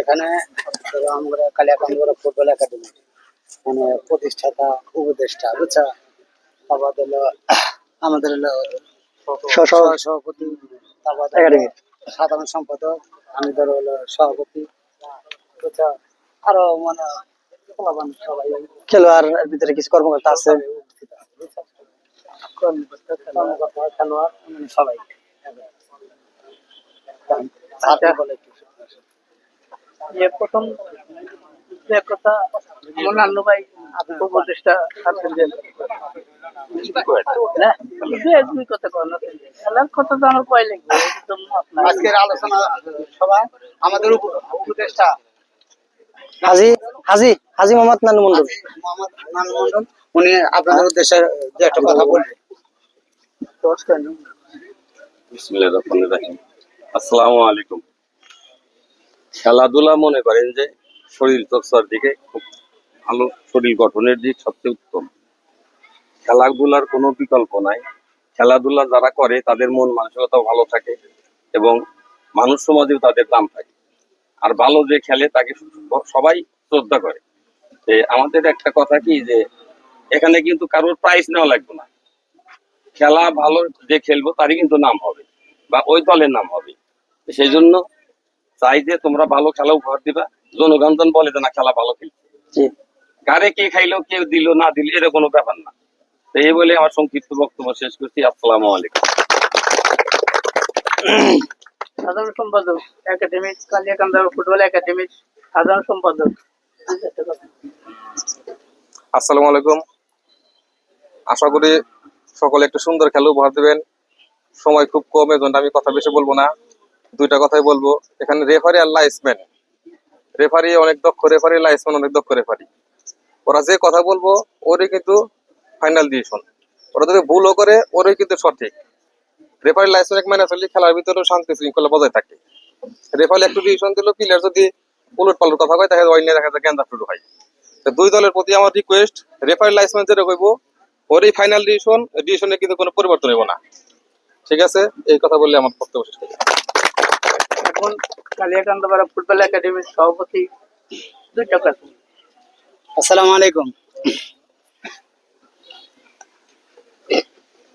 এখানে আমরা কালিয়াকান্দপুর football academy মানে প্রতিষ্ঠাতা উপদেষ্টা বুঝছা তারপর আমাদের সভাপতি তারপর সাধারণ সম্পাদক আমি ধরো হলো সভাপতি বুঝছা আরো মানে সবাই খেলোয়াড় ভিতরে কিছু কর্মকর্তা আছে খেলোয়াড় সবাই প্রথম যে কথা মনান্ন ভাই উপদেষ্টা আছেন যে কথা তো আমার ভয় লাগবে আজকের আলোচনা সভা আমাদের উপদেষ্টা হাজি হাজি হাজি মোহাম্মদ নানু মন্ডল উনি আপনাদের উদ্দেশ্যে যে একটা কথা বলবেন। বিসমিল্লাহির রহমানির রহিম। আসসালামু আলাইকুম। খেলাধুলা মনে করেন যে শরীর চর্চার দিকে খুব ভালো, শরীর গঠনের দিক সবচেয়ে উত্তম। খেলাধুলার কোনো বিকল্প নাই। খেলাধুলা যারা করে তাদের মন মানসিকতাও ভালো থাকে এবং মানুষ সমাজেও তাদের দাম থাকে। আর ভালো যে খেলে তাকে সবাই শ্রদ্ধা করে। আমাদের একটা কথা কি যে এখানে কিন্তু কারোর প্রাইজ নেওয়া লাগবে না। খেলা ভালো যে খেলবো তারই কিন্তু নাম হবে বা ওই দলের নাম হবে। সেই জন্য চাই যে তোমরা ভালো খেলা উপহার দিবা। জনগণ বলে যে না খেলা ভালো খেলছে, গারে কে খাইলো কেউ দিল না দিল এর কোনো ব্যাপার না। তো এই বলে আমার সংক্ষিপ্ত বক্তব্য শেষ করছি। আসসালামু আলাইকুম। সাধারণ সম্পাদক একাডেমি কালিয়াকান্দা ফুটবল একাডেমি সাধারণ সম্পাদক। আসসালামু আলাইকুম। আশা করি সকলে একটা সুন্দর খেলা উপহার দেবেন। সময় খুব কম, এজন্য আমি কথা বেশি বলবো না, দুইটা কথাই বলবো। এখানে রেফারি আর লাইসম্যান, রেফারি অনেক দক্ষ রেফারি, লাইসম্যান অনেক দক্ষ রেফারি। ওরা যে কথা বলবো ওরই কিন্তু ফাইনাল ডিসিশন। ওরা যদি ভুলও করে ওরই কিন্তু সঠিক। রেফারি লাইসম্যান মেনে চললে খেলার ভিতরে শান্তি শৃঙ্খলা বজায় থাকে। রেফারি একটু ডিসিশন দিল, প্লেয়ার যদি উলট পালট কথা কয় তাহলে ওই নিয়ে দেখা যায় গেন্দা শুরু হয়। দুই দলের প্রতি আমার রিকোয়েস্ট, রেফারি লাইসম্যান যেটা কইবো ওরই ফাইনাল ডিসিশনে কিন্তু কোনো পরিবর্তন হইব না। ঠিক আছে, এই কথা বললে আমার বক্তব্য শেষ করি। এখন কালিয়াকান্দা ফুটবল একাডেমির সভাপতি দুইটা কথা। আসসালামু আলাইকুম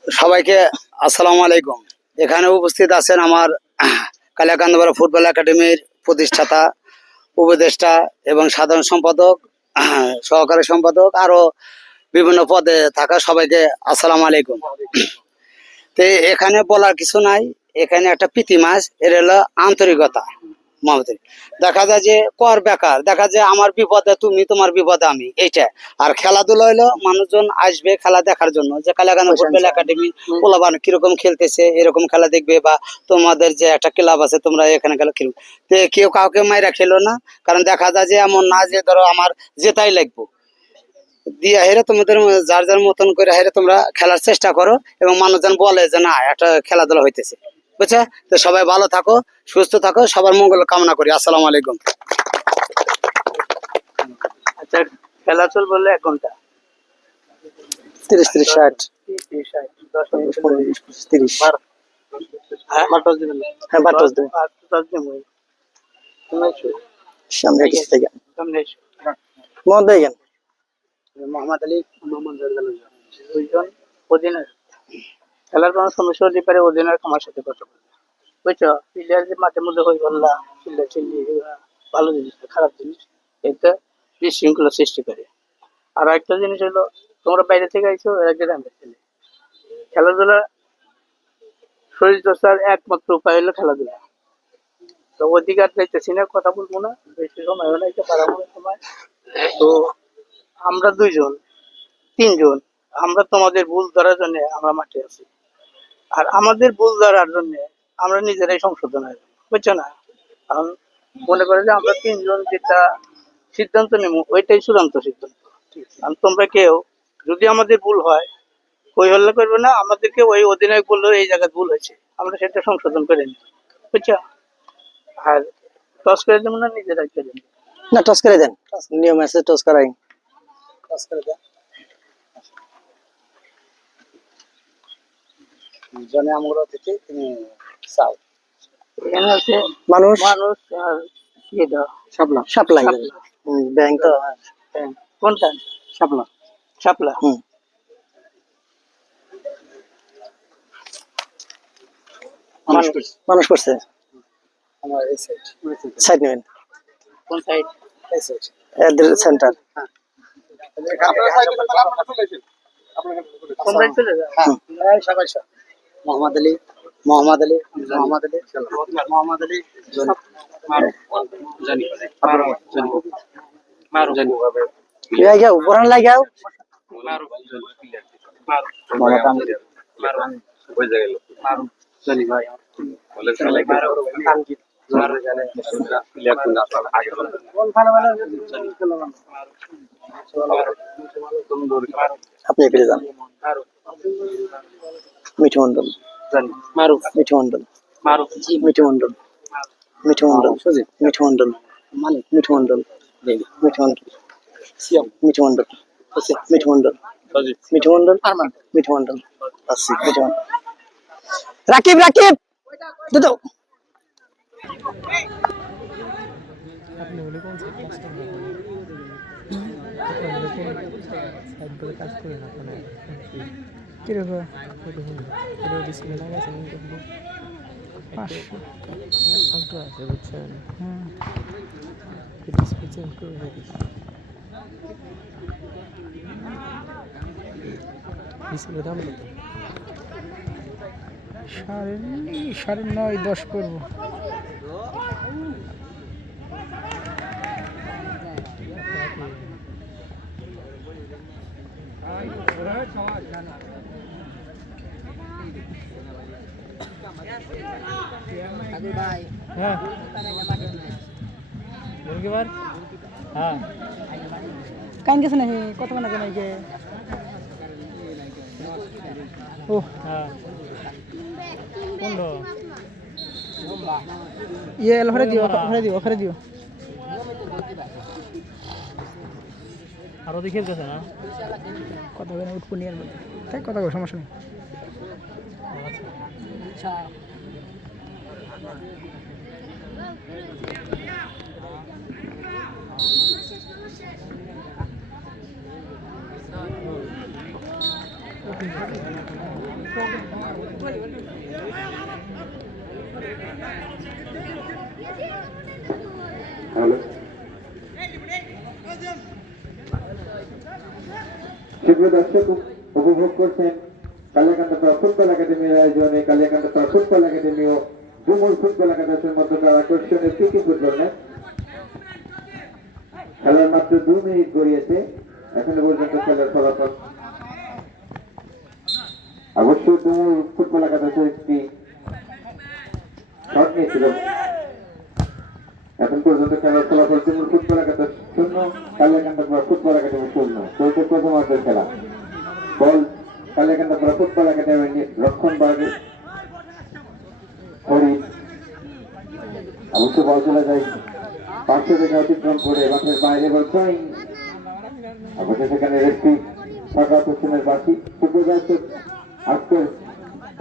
সবাইকে। আসসালামু আলাইকুম। এখানে উপস্থিত আছেন আমার কালিয়াকান্দা ফুটবল একাডেমির প্রতিষ্ঠাতা উপদেষ্টা এবং সাধারণ সম্পাদক, সহকারী সম্পাদক, আরো বিভিন্ন পদে থাকা সবাইকে আসসালামু আলাইকুম। তো এখানে বলার কিছু নাই, এখানে একটা প্রীতি মাছ, এর হলো আন্তরিকতা। দেখা যায় যে কর বেকার, দেখা যায় আমার বিপদে তুমি, তোমার বিপদে আমি, এইটা। আর খেলাধুলা হইলো মানুষজন আসবে খেলা দেখার জন্য, যে কালিয়াকান্দা ফুটবল একাডেমি পোলাবান কিরকম খেলতেছে এরকম খেলা দেখবে, বা তোমাদের যে একটা ক্লাব আছে তোমরা এখানে খেলা খেলবে। তো কেউ কাউকে মাইরা খেলো না, কারণ দেখা যায় যে এমন না যে ধরো আমার জেতাই লাগবো, দিয়া হেরে তোমাদের যার যার মতন করে হেরে তোমরা খেলার চেষ্টা করো এবং মানুষজন বলে যে না একটা খেলাধুলা হইতেছে, বুঝছো? তো সবাই ভালো থাকো, সুস্থ থাকো, সবার মঙ্গল কামনা করি। আসসালামু আলাইকুম। আচ্ছা, খেলা চল বললে 1 ঘন্টা 30-30-60 30 হ্যাঁ বাটস দিবেন। হ্যাঁ বাটস দেবেন সামনে কিছু থেকে মন দেখেন। মোহাম্মদ আলী, মোহাম্মদ জালাল, দুইজন অধিনায়ক। খেলার কোনো সমস্যা হতে পারে, অধিনায়ক আমার সাথে কথা বলবে, বুঝছো? প্লেয়ার যে মাঠের মধ্যে হয়ে বললা চিল্লি ভালো জিনিস না, খারাপ জিনিস, এটা বিশৃঙ্খলা সৃষ্টি করে। আর একটা জিনিস হলো তোমরা বাইরে থেকে আইছো, গ্রামের ছেলে, খেলাধুলা শরীর চর্চার একমাত্র উপায় হলো খেলাধুলা। তো অধিকার চাইতেছি না, কথা বলবো না, বেশি সময় হলে এটা পারাবো না সময়। তো আমরা দুইজন তিনজন আমরা তোমাদের ভুল ধরার জন্য আমরা মাঠে আছি, আর আমাদের ভুল ধরার জন্য আমরা নিজেরাই সংশোধন হয়ে যাবো, বুঝছো না? কারণ মনে করে যে আমরা তিনজন যেটা সিদ্ধান্ত নেব ওইটাই চূড়ান্ত সিদ্ধান্ত। কারণ তোমরা কেউ যদি আমাদের ভুল হয় ওই হল্লা করবে না, আমাদেরকে ওই অধিনায়ক বললো এই জায়গায় ভুল হয়েছে, আমরা সেটা সংশোধন করে নিই, বুঝছো? আর টস করে দেবো না, নিজেরাই করে নিই। না, টস করে দেন, নিয়ম আছে টস করাই। টস করে দেন, জনে আমরা থেকে তুমি চাও। এখানে আছে মানুষ মানুষ আর এটা শাপলা, শাপলা ব্যাংক তো হ্যাঁ, কোনটা? শাপলা। শাপলা। মানুষ করছে। আমার এই সাইড সাইড নেবেন। কোন সাইড? এই সাইড এদের সেন্টার। তোমরা চলে যাও। হ্যাঁ, সবাই সব মোহাম্মদ আলী, মোহাম্মদ আলী, মোহাম্মদ আলী, মোহাম্মদ আলী, জানি মারো জানি ভাবে লাগাও বরান লাগাও। মারো মারো হয়ে গেল মারো জানি ভাই বলে চলে মারো মারো জানে প্লেয়ার কোন আসলে আগে বল ভালো ভালো আপনি ফিরে যান। মিঠু মন্ডল, জানি মারো মিঠু মন্ডল, মারো মিঠু মন্ডল, মিঠু মন্ডল, মিঠু মন্ডল, মালিক মিঠু মন্ডল, মিঠু মন্ডল, সিএম মিঠু মন্ডল, মিঠু মন্ডল, মিঠু মন্ডল, মিঠু মন্ডল, আসি মিঠু মন্ডল, রাকিব রাকিব দুটো। আপনি বলে কোন সাইড বলে কাজ করেন আপনারা কিরকম এটা ডিসপ্লে লাগাইছেন অল্প আছে বুঝছেন। হ্যাঁ, ডিসপ্লে চেঞ্জ করে দিচ্ছি, ডিসপ্লে দাম কত? 9.5-10 করবো। হ্যাঁ হ্যাঁ কান গেছে নাকি কত মানে কেন ও হ্যাঁ ইয়ে ঘরে দিও ঘরে দিও আরো দেখে গেছে না কথা বলে উঠবো নিয়ে তাই কথা বল সমস্যা নেই। সুপ্রিয় দর্শক উপভোগ করছেন কালিয়াকান্দা ফুটবল একাডেমির আয়োজনে কালিয়াকান্দা ফুটবল একাডেমি ও ডুমুর ফুটবল একাদশের মধ্যকার আকর্ষণীয় প্রীতি ফুটবল ম্যাচ। খেলার মাত্র 2 মিনিট গড়িয়েছে, এখনো পর্যন্ত খেলার ফলাফল অবশ্য ডুমুর ফুটবল একাদশের একটি শট নিয়েছিল। এখন পর্যন্ত খেলার ফলাফল ডুমুর ফুটবল একাদশ 0, কালিয়াকান্দা ফুটবল একাডেমি 0। চলছে প্রথমার্ধের খেলা। বল কালিয়াকান্দা ফুটবল একাডেমির রক্ষণ ভাগে হরিণ, অবশ্য বল চলে যায় পার্শ্ব থেকে অতিক্রম করে মাঠের বাইরে বল থ্রোয়িং। অবশ্য সেখানে রেফরি সাকাত হোসেনের বাকি সুপ্রদর্শক আজকের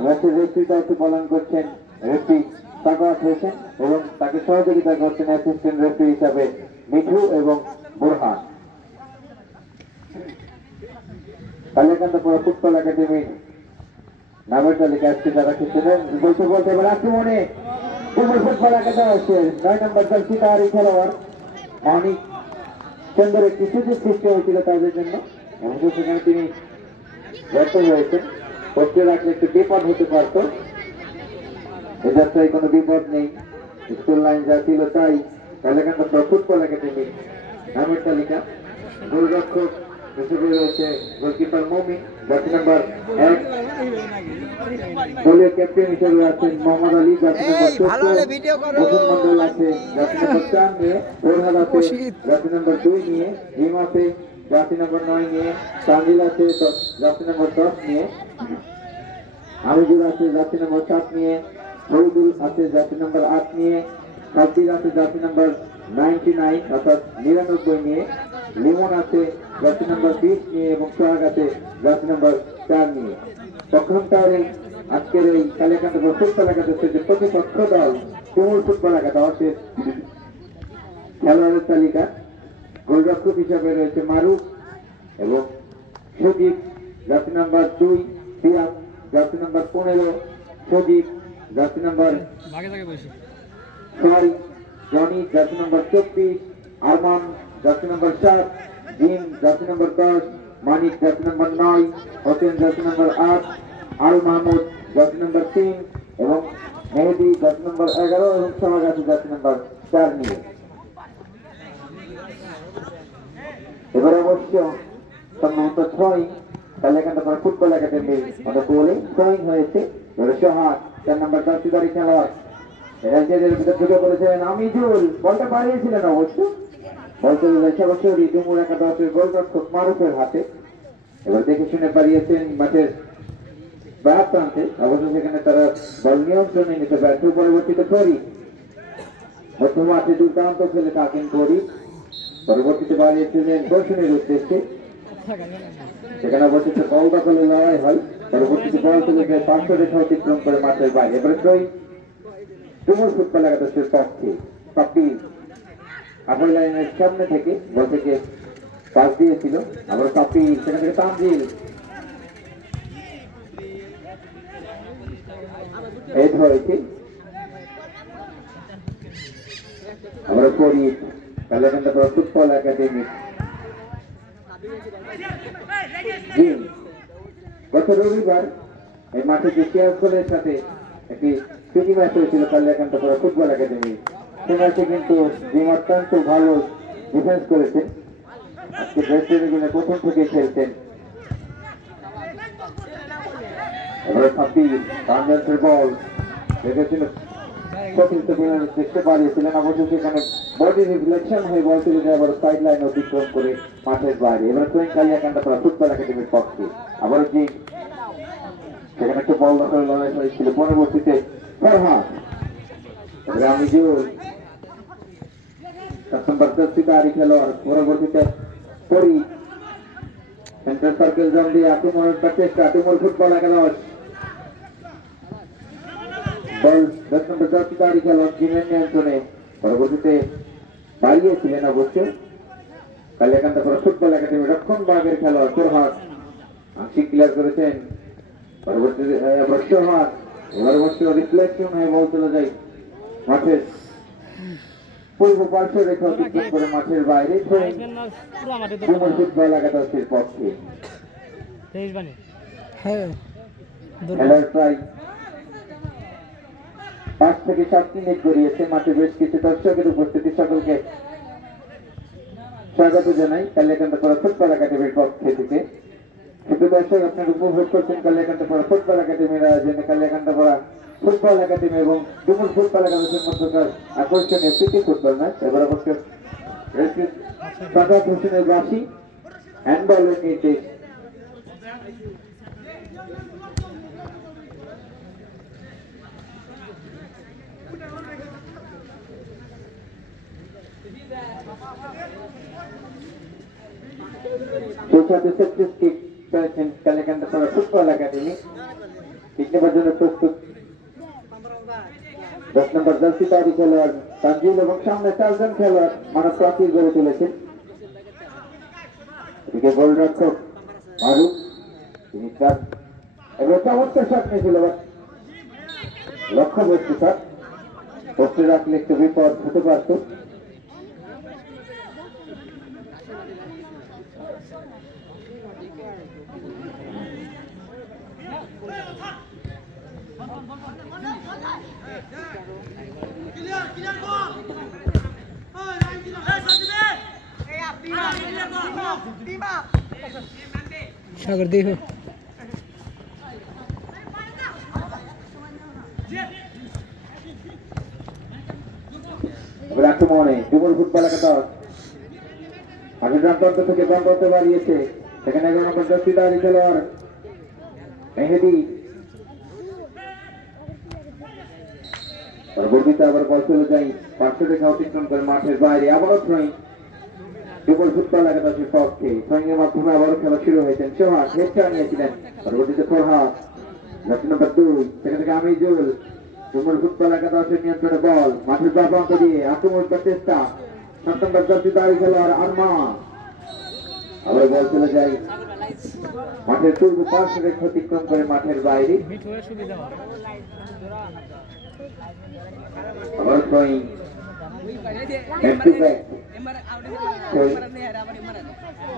ম্যাচের রেফরি দায়িত্ব পালন করছেন রেফরি সাকাত হোসেন এবং তাকে সহযোগিতা করছেন অ্যাসিস্ট্যান্ট রেফরি হিসাবে মিঠু এবং বোরহান। কালিয়াকান্দা ফুটবল একাডেমির নামের তালিকা আজকে যারা খেলছিলেন বলতে বলতে এবার আক্রমণে ডুমুর ফুটবল একাদশের 9 নম্বর জার্সি তার এই খেলোয়াড় মানিক চন্দ্র একটি সুযোগ সৃষ্টি হয়েছিল তাদের জন্য, অবশ্য সেখানে তিনি ব্যর্থ হয়েছেন। পোস্টে রাখলে একটু বিপদ হতে পারত, এ যাত্রায় কোনো বিপদ নেই। স্কুল লাইন যা ছিল তাই কালাকান্দা ফুটবল একাডেমি নামের তালিকা। গোলরক্ষক হিসেবে রয়েছে গোলকিপার মমিন, জার্সি নাম্বার 1। দলীয় ক্যাপ্টেন হিসেবে আছেন মোহাম্মদ আলী, জার্সি নাম্বার 14। বসুন মন্ডল আছে জার্সি নাম্বার 4 নিয়ে, ফরহাদ আছে জার্সি নাম্বার 2 নিয়ে, হিম আছে জার্সি নাম্বার 9 নিয়ে, তানজিল আছে জার্সি নাম্বার 10 নিয়ে, আমিদুল আছে জার্সি নাম্বার 7 নিয়ে, শহীদুল আছে জার্সি নাম্বার 8 নিয়ে, সাব্বির আছে জার্সি নাম্বার 99 অর্থাৎ 99 নিয়ে, লিমন আছে জার্সি নাম্বার 20 নিয়ে এবং সোহাগ আছে জার্সি নাম্বার 4 নিয়ে। প্রথমটারে আজকের এই কালিয়াকান্দা ফুটবল একাদশে যে প্রতিপক্ষ দল তুমুল ফুটবল একাদশের খেলোয়াড়ের তালিকা। গোলরক্ষক হিসাবে রয়েছে মারুফ এবং Sajib, jersey number 2, Siam jersey number 15, Sajib jersey number 6, Jony jersey number 24, Arman jersey number 7, Jim jersey number 10, Manik jersey number 9, Hossain jersey number 8, Al Mahmud jersey number 3 এবং মেহেদি জার্সি নাম্বার 11 এবং সোহাগ আছে জার্সি নাম্বার 4 নিয়ে। এবার অবশ্য সম্ভবত থ্রোয়িং কালিয়াকান্দা ফুটবল একাডেমির মতো বলে থ্রোয়িং হয়েছে। এবারে সোহাগ 4 নম্বর জার্সিধারী খেলোয়াড় রাজ্যের ভিতর ঢুকে পড়েছিলেন আমিজুল, বলটা পাঠিয়েছিলেন অবশ্য, বল চলে যায় সরাসরি ডুমুর একাদশের গোলরক্ষক মারুফের হাতে। এবার দেখে শুনে পারিয়েছেন মাঠের ব্যাট প্রান্তে, অবশ্য সেখানে তারা বল নিয়ন্ত্রণে নিতে ব্যর্থ। পরবর্তীতে করি মধ্য মাঠে দুর্দান্ত খেলে থাকেন করি, পরবর্তীতে বাড়িয়েছিলেন দর্শনের উদ্দেশ্যে, সেখানে অবশ্যই বল দখলে লড়াই হয়। পরবর্তীতে বল তুলে যায় 500 রেখা অতিক্রম করে মাঠের বাইরে। এবারে ডুমুর ফুটবল একাদশের পক্ষে সাব্বির হাফাই লাইনের সামনে থেকে বল থেকে পাস দিয়েছিল, আবার সাব্বির সেখান থেকে তানজিল এই ধরেছে, আমরা করি কালিয়াকান্দা ফুটবল একাডেমি। গত রবিবার এই মাঠে যে কেয়াসগোলের সাথে একটি প্রীতি ম্যাচ হয়েছিল কালিয়াকান্দা ফুটবল একাডেমি, সে ম্যাচে কিন্তু জিম অত্যন্ত ভালো ডিফেন্স করেছেন। আজকে ব্রেস্টের প্রথম থেকে খেলছেন। এবারে সাব্বির বাংলাদেশের বল দেখেছিল দেখতে পারিয়েছিলেন, অবশ্য সেখানে বডি রিফ্লেকশন হয়ে বল চলে যায় আবার সাইড লাইন অতিক্রম করে মাঠের বাইরে। এবার টুইং কালিয়াকান্দা ফুটবল একাডেমির পক্ষে আবার যে সেখানে একটু বল দখলে লড়াই হয়েছিল। পরবর্তীতে ফরহাদ আমিজুল 7 নম্বর জার্সিধারী খেলোয়াড়, পরবর্তীতে পরি সেন্টার সার্কেল জোন দিয়ে আক্রমণের চেষ্টা, ডুমুর ফুটবল একাদশ বল 10 নম্বর জার্সিধারী খেলোয়াড় জিমের নিয়ন্ত্রণে, পরবর্তীতে বাড়িয়েছিলেন অবশ্য কালিয়াকান্দা ফুটবল একাডেমি রক্ষণ ভাগের খেলোয়াড় ফরহাদ, আংশিক ক্লিয়ার করেছেন। পরবর্তীতে সোহাগ এবার অবশ্য রিফ্লেকশন হয়ে বল চলে যায় মাঠের পূর্ব পার্শ্ব রেখা অতিক্রম করে মাঠের বাইরে। ডুমুর ফুটবল একাদশের পক্ষে খেলার প্রায় 5 থেকে 7 মিনিট গড়িয়েছে। মাঠে বেশ কিছু দর্শকের উপস্থিতি, সকলকে স্বাগত জানাই কালিয়াকান্দা ফুটবল একাডেমির পক্ষ থেকে। শুধু দর্শক আপনারা উপভোগ করছেন কালিয়াকান্দা ফুটবল একাডেমির আয়োজনে কালিয়াকান্দা ফুটবল একাডেমি এবং ডুমুর ফুটবল একাডেমির মধ্যকার আকর্ষণীয় প্রীতি ফুটবল ম্যাচ। এবার অবশ্য সাদাত হোসেনের বাসী হ্যান্ডবলের নির্দেশ। কালিয়াকান্দা ফুটবল একাডেমি কিক নেবার জন্য প্রস্তুত। 10 নম্বর জার্সিধারী খেলোয়াড় তানজিল এবং সামনে 4 জন খেলোয়াড় মানব প্রাচীর গড়ে তুলেছেন। এদিকে গোলরক্ষক মারুফ, তিনি এবার চমৎকার শট নিয়েছিল, লক্ষ্যবস্তু শট, পোস্টে রাখলে একটু বিপদ হতে পারত। সাগর দেখো এবার আক্রমণে যুবল ফুটবল একাদশ মাঠের প্রান্ত থেকে বল করতে বাড়িয়েছে, সেখানে 11 নম্বর জার্সি দাঁড়িয়ে খেলোয়াড় মেহেদি, পরবর্তীতে আবার বল চলে যায় পার্শ্ব রেখা অতিক্রম করে মাঠের বাইরে, আবারও থ্রোয়িং যুবল ফুটবল একাদশের পক্ষে। থ্রোয়িং এর মাধ্যমে আবারও খেলা শুরু হয়েছে। সোহাগ হেডটা নিয়েছিলেন, পরবর্তীতে ফরহাদ জার্সি নম্বর 2, সেখান থেকে আমিজুল। যুবল ফুটবল একাদশের নিয়ন্ত্রণে বল মাঠের বাঁ প্রান্ত দিয়ে আক্রমণ করার চেষ্টা, 7 নম্বর জার্সি দাঁড়িয়ে খেলোয়াড় আরমা, আবার বল চলে যায় মাঠের পূর্ব পার্শ্ব রেখা অতিক্রম করে মাঠের বাইরে, আবার throwing back to back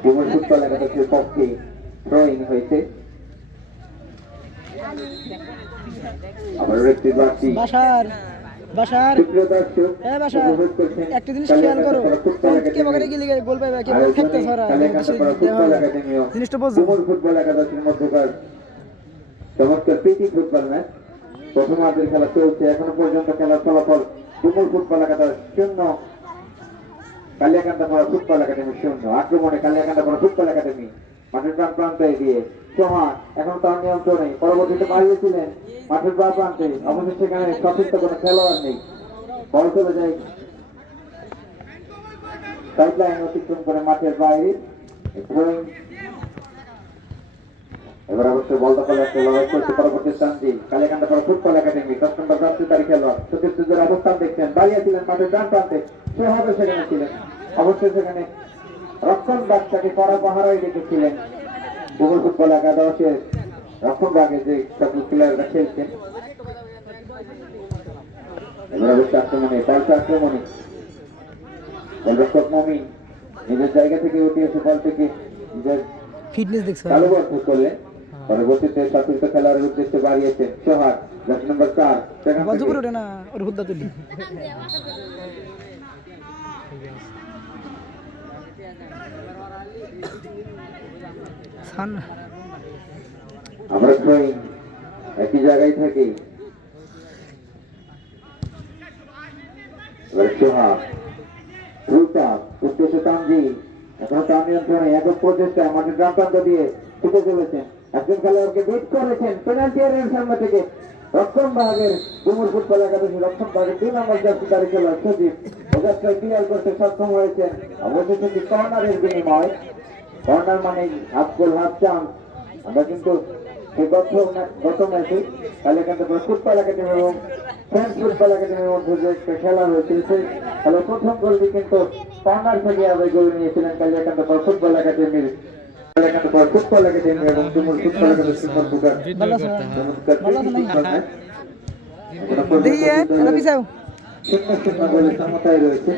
Jubal football একাদশের পক্ষে থ্রোয়িং হয়েছে। আবার একটি বাড়তি বাসার বাসার সুপ্রিয় দর্শক, এ বাসার উপভোগ করছেন একটা জিনিস খেয়াল করো, কে বগারে গেলে গোল পাবে, কে বল খেলতে ছড়া জিনিসটা বুঝো। যুবল ফুটবল একাদশের মধ্যকার চমৎকার প্রীতি ফুটবল ম্যাচ, প্রথমার্ধের খেলা চলছে, এখনো পর্যন্ত খেলার ফলাফল যুবল ফুটবল একাদশ 0, কালিয়াকান্দাপাড়া ফুটবল একাডেমি 0। আক্রমণে কালিয়াকান্দাপাড়া ফুটবল একাডেমি মাঠের ডান প্রান্তে দিয়ে সোহান, এখন তার নিয়ন্ত্রণে, পরবর্তীতে বাড়িয়েছিলেন মাঠের বাঁ প্রান্তে, অবশ্যই সেখানে সঠিক কোনো খেলোয়াড় নেই, বল চলে যায় সাইড লাইন অতিক্রম করে মাঠের বাইরে। থ্রোয়িং, এবার অবশ্যই বল দখলে একটা লড়াই করছে পরবর্তী স্থানটি কালিয়াকান্দাপাড়া ফুটবল একাডেমি 10 নম্বর জার্সি দাঁড়িয়ে খেলোয়াড় সতীর্থদের অবস্থান দেখছেন, দাঁড়িয়েছিলেন মাঠের ডান প্রান্তে, সোহাবে সেখানে ছিলেন, অবশ্যই সেখানে রক্ষণ বাচ্চাকে কড়া পাহারায় রেখেছিলেন যুবল ফুটবল একাদশের রক্ষণ ভাগে যে সকল প্লেয়াররা খেলছেন। এবার অবশ্যই আক্রমণে পাল্টা আক্রমণে গোলরক্ষক মমিন নিজের জায়গা থেকে উঠে এসে বল থেকে নিজের ফিটনেস দেখছো তালুবদ্ধ করলেন, পরবর্তীতে সতীর্থ খেলোয়াড়ের উদ্দেশ্যে বাড়িয়েছেন সোহাগ জার্সি নম্বর 4, সেখান বাজু করে থেকে ওঠে না ওর হুদ্দা তুলি সান আমরা থ্রোয়িং একই জায়গায় থাকি, এবার সোহাগ রুতা উদ্দেশ্য তানজি, এখন তার নিয়ন্ত্রণে একক প্রচেষ্টা মাঠের ডান প্রান্ত দিয়ে ছুটে চলেছেন, একজন খেলোয়াড়কে বিট করেছেন পেনাল্টি এরিয়ার সামনে থেকে রক্ষণ ভাগের যুবল ফুটবল একাদশী রক্ষণ ভাগের 2 নম্বর জার্সি দাঁড়িয়ে খেলোয়াড় সজীব ওজারটাই ক্লিয়ার করতে সক্ষম হয়েছেন। অবশেষে একটি কর্নারের বিনিময়, কর্নার মানে হাফ গোল হাফ চান্স। আমরা কিন্তু সেই গত ম্যাচে কালিয়াকান্দাপাড়া ফুটবল একাডেমি এবং ফ্রেন্ডস ফুটবল একাডেমির মধ্যে যে একটা খেলা হয়েছিল, সেই খেলার প্রথম গোলটি কিন্তু কর্নার থেকে আদায় করে নিয়েছিলেন কালিয়াকান্দাপাড়া ফুটবল একাডেমির ফুটবল একাডেমি এবং যুবল ফুটবল একাডেমির মধ্যকার চমৎকার প্রীতি ফুটবল ম্যাচ। দেখি এটা পিছাও 0-0 গোলের সমতায় রয়েছে।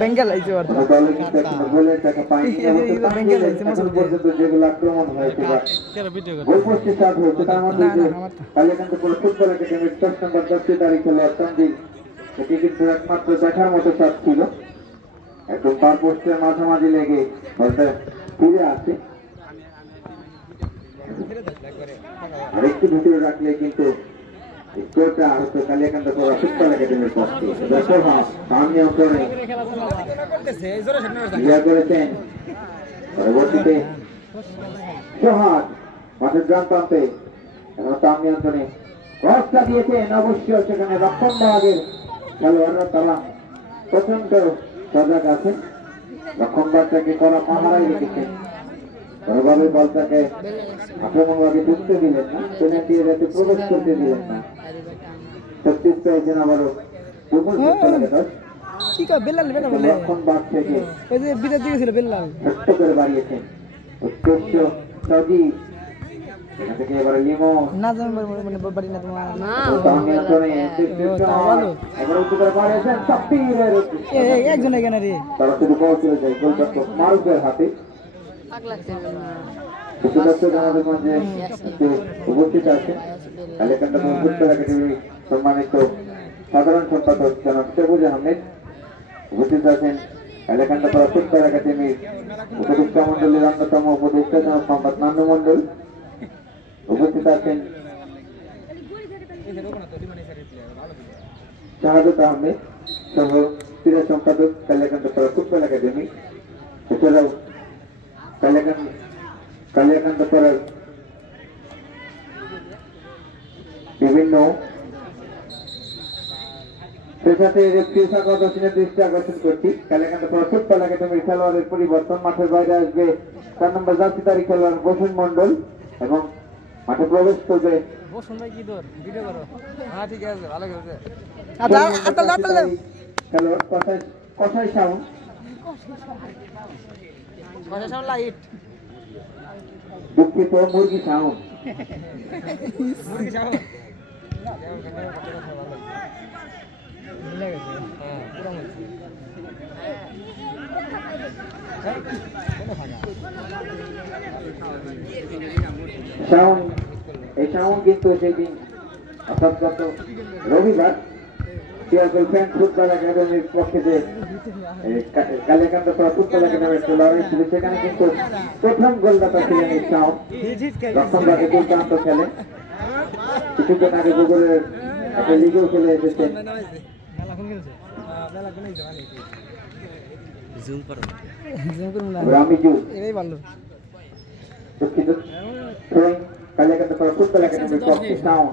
বেঙ্গল আইছে ওর কোনো দলে কিন্তু এখনো গোলের টাকা পায়নি, অবশ্য তামিল এখন পর্যন্ত যেগুলো আক্রমণ হয়েছে বা গোল পোস্টে শট হয়েছে তার মধ্যে যে কালিয়াকান্দাপাড়া ফুটবল একাডেমির 10 নম্বর জার্সি দাঁড়িয়ে খেলোয়াড় তানজিল, সেটি কিন্তু একমাত্র দেখার মতো শট ছিল, একদম পার পোস্টের মাঝামাঝি লেগে বলতে ফিরে আসে, আরেকটু ভিতরে রাখলে কিন্তু স্কোরটা হচ্ছে কালিয়াকান্দাপাড়া ফুটবল একাডেমির পক্ষে। তার নিয়ন্ত্রণে ক্লিয়ার করেছেন, পরবর্তীতে সোহাগ মাঠের ডান প্রান্তে, এখন তার নিয়ন্ত্রণে ক্রসটা দিয়েছেন, অবশ্যই সেখানে রক্ষণ ভাগের খেলোয়াড়রা তারা প্রচন্ড সজাগ আছেন, রক্ষণ ভাগটাকে করা পাহারায় রেখেছেন, কোনোভাবে বলটাকে আক্রমণভাগে ঢুকতে দিলেন না, পেনাল্টি এরিয়াতে প্রবেশ করতে দিলেন না। 36 পেয়েছেন আবারও যুবল ফুটবল একাদশ, কি কা বেলাল বেটা বলে রক্ষণ ভাগ থেকে ওই যে বিদায় দিয়ে ছিল বেলাল ছোট্ট করে বাড়িয়েছেন উৎকর্ষ সজীব, এখান থেকে এবারে লিমন না জানো মানে বাড়ি না তোমার তার নিয়ন্ত্রণে এবার উচ্চ করে বাড়িয়েছেন তাকবীরের একজন এখানে রে তারা শুধু বল চলে যায় গোলরক্ষক মারুফের হাতে। দর্শক আমাদের মাঝে একটু উপস্থিত আছেন কালিয়াকান্দপুর ফুটবল একাডেমি সম্মানিত সাধারণ সম্পাদক জনাব সবুজ আহমেদ, উপস্থিত আছেন কালিয়াকান্দপুর ফুটবল একাডেমির উপদেষ্টা মন্ডলীর অন্যতম উপদেষ্টা জনাব মোহাম্মদ নান্নু মন্ডল, উপস্থিত আছেন শাহাদত আহমেদ সহ ক্রীড়া সম্পাদক কালিয়াকান্দপুর ফুটবল একাডেমি। এছাড়াও কালিয়াকান্দপুরের বিভিন্ন পেশাতে কৃষক দর্শনের দৃষ্টি আকর্ষণ করছি। কালিয়াকান্দপুর ফুটবল একাডেমির খেলোয়াড়ের পরিবর্তন, মাঠের বাইরে আসবে 4 নম্বর জার্সিধারী খেলোয়াড় বসুন মন্ডল এবং মাঠে প্রবেশ করবে খেলোয়াড় কসাই সাউন্ড। দুঃখিত, মুরগি সাউন্ড। সাউন্ড, এই সাউন্ড কিন্তু সেদিন অর্থাৎ গত রবিবার সিয়ালকোল ফ্যান ফুটবল একাডেমির পক্ষে যে কালিয়াকান্দপুর ফুটবল একাডেমির একটা লড়াই ছিল, সেখানে কিন্তু প্রথম গোলদাতা ছিলেন এই সাউন্ড। রক্ষণভাগে দুর্দান্ত খেলে, কিছুদিন আগে গুগলের একটা লিগেও খেলে এসেছেন। রামিজুল দুঃখিত, থ্রোয়িং কালিয়াকান্দপুর ফুটবল একাডেমির পক্ষে সাউন্ড,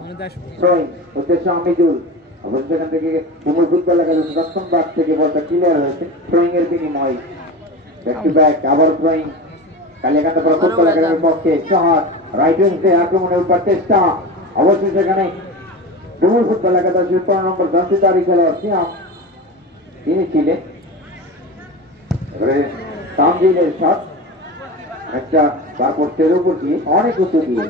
থ্রোয়িং উদ্দেশ্য আমিজুল। অবশ্য সেখান থেকে ডুমুর ফুটবল একাডেমি দক্ষিণ ভাগ থেকে বলটা ক্লিয়ার হয়েছে। থ্রোয়িং এর বিনিময় ব্যাক টু ব্যাক আবার থ্রোয়িং কালিয়াকান্দপুর ফুটবল একাডেমির পক্ষে শহর রাইট উইংসে আক্রমণের উপর চেষ্টা। অবশ্যই সেখানে ডুমুর ফুটবল একাডেমির 15 নম্বর জার্সিধারী খেলোয়াড় সিয়াম তিনি ছিলেন। এবারে তামজিলের শট একটা তারপর তের উপর দিয়ে অনেক উঁচু দিয়ে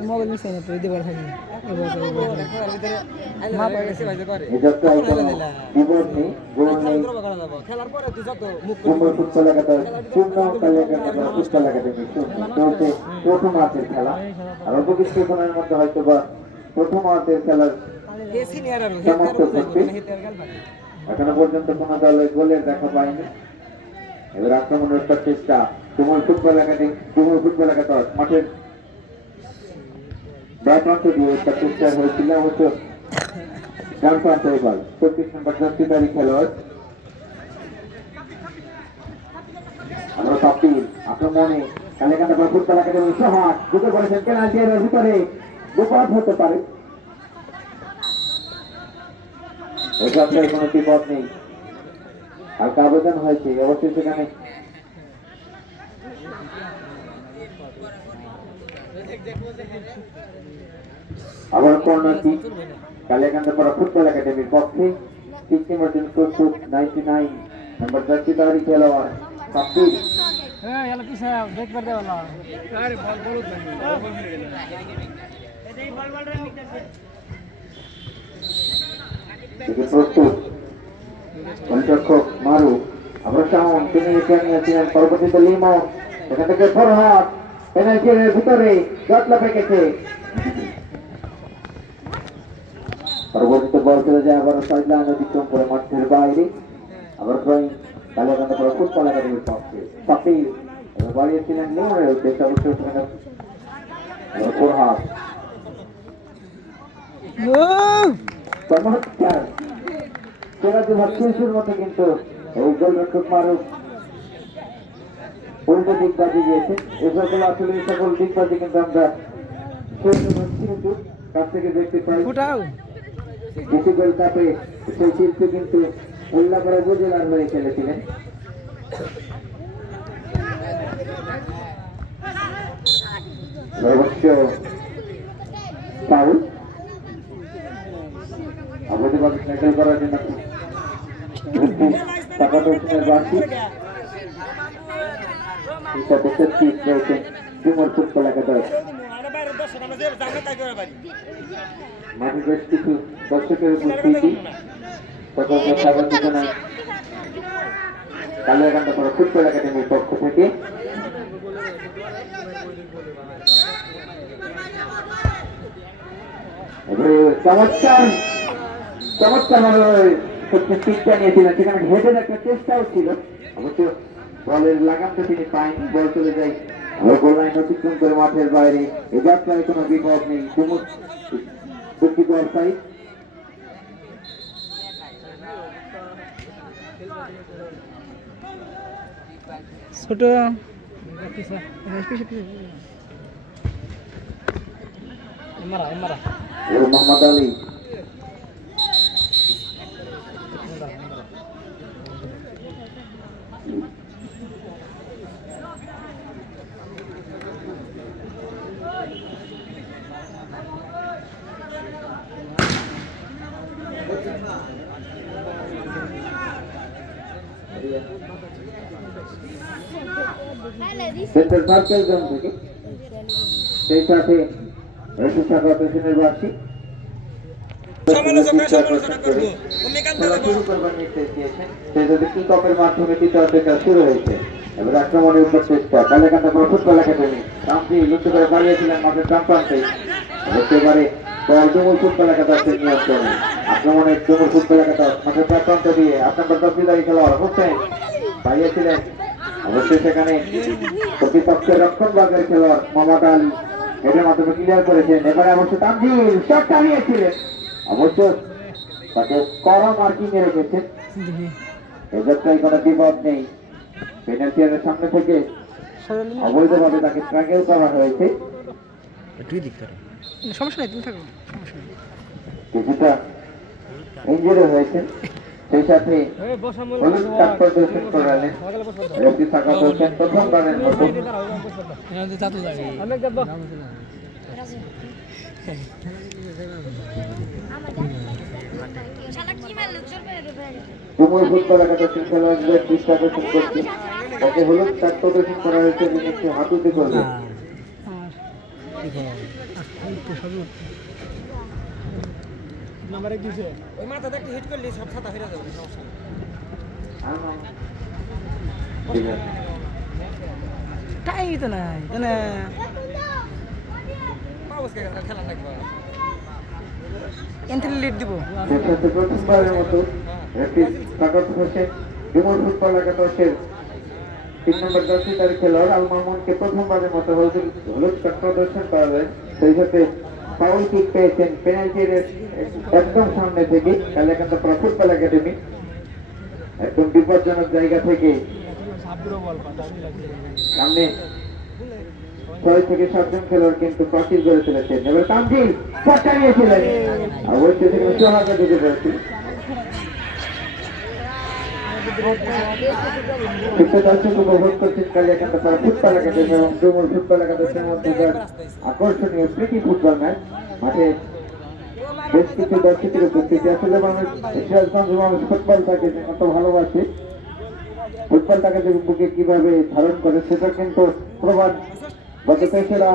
বিপদ নেই, গোল নেই। ফুটবল একাডেমি শূন্য, কালিয়াকান্দপুর ফুটবল একাডেমি শূন্য। চলছে প্রথম মার্চের খেলা। আর অল্প কিছুক্ষণের মধ্যে হয়তো বা প্রথম মার্চের খেলার সমাপ্ত করছে। এখনো পর্যন্ত কোনো দলের গোলের দেখা পায়নি। এবার আক্রমণের একটা চেষ্টা ডুমুর ফুটবল একাডেমি, ডুমুর ফুটবল একাডেমি মাঠের ডান প্রান্তে দিয়ে একটা চেষ্টা হয়েছিল, অবশ্য ডান প্রান্তে এবার 25 নম্বর জার্সিধারী খেলোয়াড় আমরা তাপিল আক্রমণে কালিয়াকান্দপুর ফুটবল একাডেমি সহায় ঢুকে পড়েছেন পেনাল্টি এর ভিতরে বিপদ হতে পারে। এখানে কোনো বিপদ নেই, হালকা আবেদন হয়েছে। অবশ্যই সেখানে আবার কর্নারটি কালিয়াকান্দপুর ফুটবল একাডেমির পক্ষে। সিস্টেম অর্জন প্রস্তুত 99 নম্বর জার্সিধারী খেলোয়াড় তাপিল। প্রস্তুত গোলরক্ষক মারু, আমরা সাউন্ড তিনি এখানে নিয়েছিলেন। পরবর্তীতে লিমন, এখান থেকে ফরহাদ পেনাল্টির ভিতরে জটলা পেকেছে। পরবর্তীতে বল চলে যায় আবার সাইড লাইন অতিক্রম করে মাঠের বাইরে। আবার ড্রয়িং কালিয়াকান্দপুর ফুটবল একাডেমির পক্ষে তাপিল এবার বাড়িয়েছিলেন লিমনের উদ্দেশ্যে। অবশ্যই সেখানে ফরহাদ চমৎকার সেরাজুভাগ শিশুর মতো কিন্তু এই গোলরক্ষক মারুফ উল্টো দিকবাজি দিয়েছে। এই সকল আসলে এই সকল দিকবাজি কিন্তু আমরা কাছ থেকে দেখতে পাই। বেশি গোল কাপে সেই শিল্পী কিন্তু উল্লাপাড়া উপজেলার হয়ে খেলেছিলেন। সর্বোচ্চ ফাউল অবৈধভাবে ট্যাকল করার জন্য টাকা দর্শনের বাড়তি রয়েছেন ডুমুর ফুটবল একাডেমি। মাঠে বেশ কিছু দর্শকের উপস্থিতি সকলকে স্বাগত জানাই কালিয়াকান্দপুর ফুটবল একাডেমির পক্ষ থেকে। এবারে চমৎকার চমৎকার ভাবে সত্যি পিকটা নিয়েছিলেন, সেখানে হেঁটে দেখার চেষ্টাও ছিল, অবশ্য বলের লাগামটা তিনি পায়নি, বল চলে যায় গোল লাইন অতিক্রম করে মাঠের বাইরে। এ যাত্রায় কোনো বিপদ নেই, দুঃখিত অবস্থায় ছোট Mohammad Ali centre circle zone থেকে, সেই সাথে রশিদ সাগর হোসেনের বার্ষিক শুরু করবার নির্দেশ দিয়েছেন। সেই সাথে কিক অফের মাধ্যমে তৃতীয় অর্ধেকটা শুরু হয়েছে। এবার আক্রমণের উপর চেষ্টা, কালেকান্তা ফুটবল একাডেমি রামজি লুপ্ত করে দাঁড়িয়েছিলেন মাঠের ডান প্রান্তে। একেবারে বল ডুমুর ফুটবল একাদশের নিয়ন্ত্রণে, আক্রমণের ডুমুর ফুটবল একাদশ মাঠের প্রান্ত দিয়ে 8 নম্বর দশবিদারী খেলোয়াড় হোসেন পাইয়েছিলেন, অবশ্যই সেখানে প্রতিপক্ষের রক্ষণ ভাগের খেলোয়াড় মোহাম্মদ আলী এটার মাধ্যমে ক্লিয়ার করেছেন। এবারে অবশ্য তানজিল শট টানিয়েছিলেন, অবশ্য তাকে কড়া মার্কিং এ রেখেছেন। এই যাত্রায় কোনো বিপদ নেই, পেনাল্টি এর সামনে থেকে অবৈধভাবে তাকে ট্র্যাকেল করা হয়েছে, সমস্যা নেই, তুমি থাকো, সমস্যা নেই। কিছুটা ইনজুরি হয়েছেন। সেই সাথে হলুদ কার্ড প্রদর্শন করালেন রশিদ সাগর হোসেন প্রথমবারের মতো। ডুমুর ফুটবল একাদশের খেলোয়াড়দের দৃষ্টি আকর্ষণ করছে, তাকে হলুদ কার্ড প্রদর্শন করা হয়েছে, যিনি একটি হাঁটুতে করবেন। ঠিক আছে, টাই তো নাই না এন্ট্রি লিড দিব। সেই সাথে প্রথমবারের মতো রশিদ সাগর হোসেন ডুমুর ফুটবল একাদশের 3 নম্বর দশবিদারী খেলোয়াড় আল মামুনকে প্রথমবারের মতো হলুদ কার্ড প্রদর্শন করালেন। সেই সাথে ফাউল কিক পেয়েছেন পেনাল্টির একদম সামনে থেকে কালেকান্তা ফুটবল একাডেমি, একদম বিপজ্জনক জায়গা থেকে সামনে 6 থেকে 7 জন খেলোয়াড় কিন্তু প্রাচীর করে চলেছেন। এবার তানজিল শট টানিয়েছিলেন, অবশ্যই সেখানে সোহাগা ঢুকে পড়েছিল। দর্শক উপভোগ করছেন কালিয়াকান্তা ফুটবল একাডেমি এবং ডুমুর ফুটবল একাদশের মধ্যকার আকর্ষণীয় প্রীতি ফুটবল ম্যাচ। মাঠে বেশ কিছু দর্শকের উপস্থিতি। আসলে মানুষ সিরাজগঞ্জ মানুষ ফুটবলটাকে কত ভালোবাসে, ফুটবলটাকে যে বুকে কিভাবে ধারণ করে সেটা কিন্তু প্রমাণ গত 3রা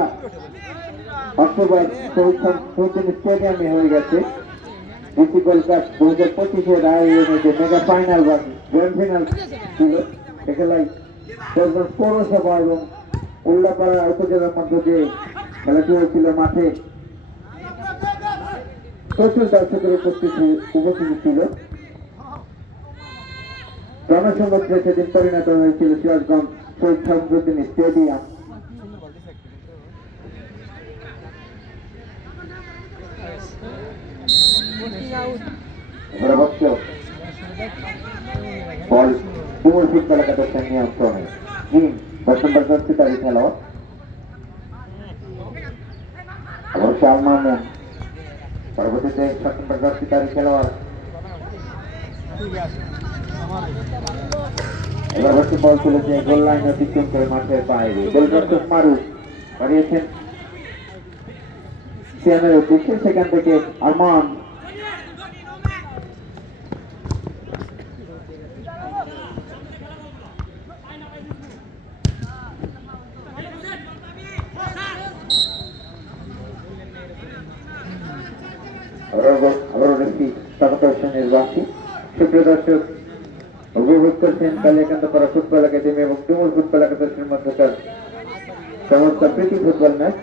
অক্টোবর শহীদ স্টেডিয়ামে হয়ে গেছে। ডিসি গোল্ড কাপ 2025-এর আয়োজনে যে মেগা ফাইনাল বা গ্র্যান্ড ফাইনাল ছিল, সে খেলায় সিরাজগঞ্জ পৌরসভা এবং উল্লাপাড়া উপজেলার মধ্যে যে খেলাটি হয়েছিল, মাঠে প্রচুর দর্শকের উপস্থিতি ছিল। জনসমুদ্রে সেদিন পরিণত হয়েছিল সিরাজগঞ্জ শহীদ শামসুদ্দিন স্টেডিয়াম। বল ডুমুর ফুটবল একাদশের নিয়ন্ত্রণে, 10 নম্বর দশবিদারী খেলোয়াড় অবশ্য আল মামুন, পরবর্তীতে 7 নম্বর দশবিদারী খেলোয়াড়। এবার হচ্ছে বল তুলেছে গোল লাইন অতিক্রম করে মাঠের বাইরে, গোলরক্ষক মারুফ বাড়িয়েছেন সিয়ামের উদ্দেশ্যে, সেখান থেকে আরমান আবারও দেখছি নির্বাচী। সুপ্রিয় দর্শক, উপভোগ করছেন কালিয়াকান্তা ফুটবল একাডেমি এবং ডুমুর ফুটবল একাদশের মধ্যকার চমৎকার প্রীতি ফুটবল ম্যাচ।